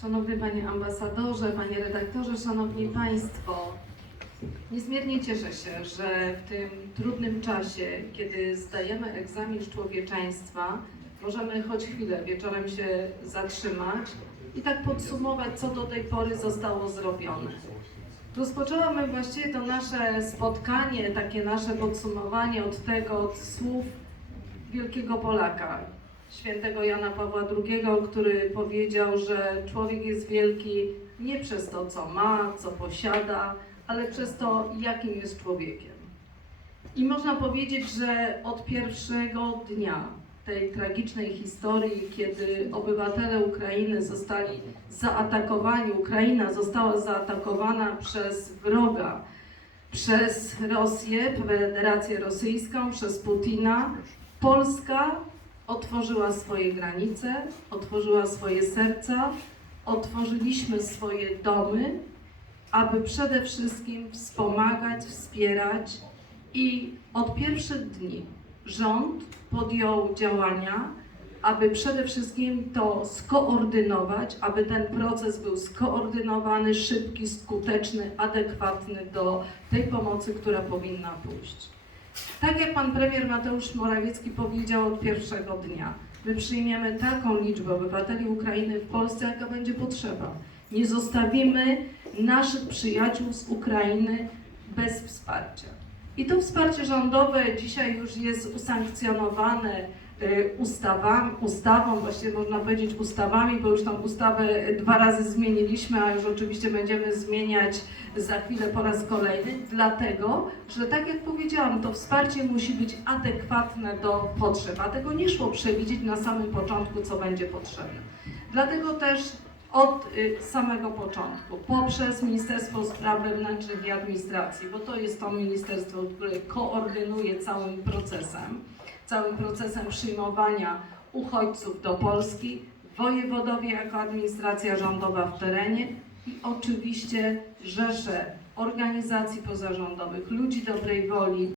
Szanowny Panie Ambasadorze, Panie Redaktorze, Szanowni Państwo, niezmiernie cieszę się, że w tym trudnym czasie, kiedy zdajemy egzamin z człowieczeństwa, możemy choć chwilę wieczorem się zatrzymać i tak podsumować, co do tej pory zostało zrobione. Rozpoczęłam właściwie to nasze spotkanie, takie nasze podsumowanie od tego, od słów wielkiego Polaka, świętego Jana Pawła II, który powiedział, że człowiek jest wielki nie przez to, co ma, co posiada, ale przez to, jakim jest człowiekiem. I można powiedzieć, że od pierwszego dnia tej tragicznej historii, kiedy obywatele Ukrainy zostali zaatakowani, Ukraina została zaatakowana przez wroga, przez Rosję, Federację Rosyjską, przez Putina, Polska otworzyła swoje granice, otworzyła swoje serca, otworzyliśmy swoje domy, aby przede wszystkim wspomagać, wspierać i od pierwszych dni rząd podjął działania, aby przede wszystkim to skoordynować, aby ten proces był skoordynowany, szybki, skuteczny, adekwatny do tej pomocy, która powinna pójść. Tak jak pan premier Mateusz Morawiecki powiedział od pierwszego dnia, my przyjmiemy taką liczbę obywateli Ukrainy w Polsce, jaka będzie potrzeba. Nie zostawimy naszych przyjaciół z Ukrainy bez wsparcia. I to wsparcie rządowe dzisiaj już jest usankcjonowane ustawami, ustawą, właściwie można powiedzieć ustawami, bo już tą ustawę dwa razy zmieniliśmy, a już oczywiście będziemy zmieniać za chwilę po raz kolejny, dlatego, że tak jak powiedziałam, to wsparcie musi być adekwatne do potrzeb, a tego nie szło przewidzieć na samym początku, co będzie potrzebne. Dlatego też od y, samego początku, poprzez Ministerstwo Spraw Wewnętrznych i Administracji, bo to jest to ministerstwo, które koordynuje całym procesem, całym procesem przyjmowania uchodźców do Polski, wojewodowie jako administracja rządowa w terenie i oczywiście rzesze organizacji pozarządowych, ludzi dobrej woli,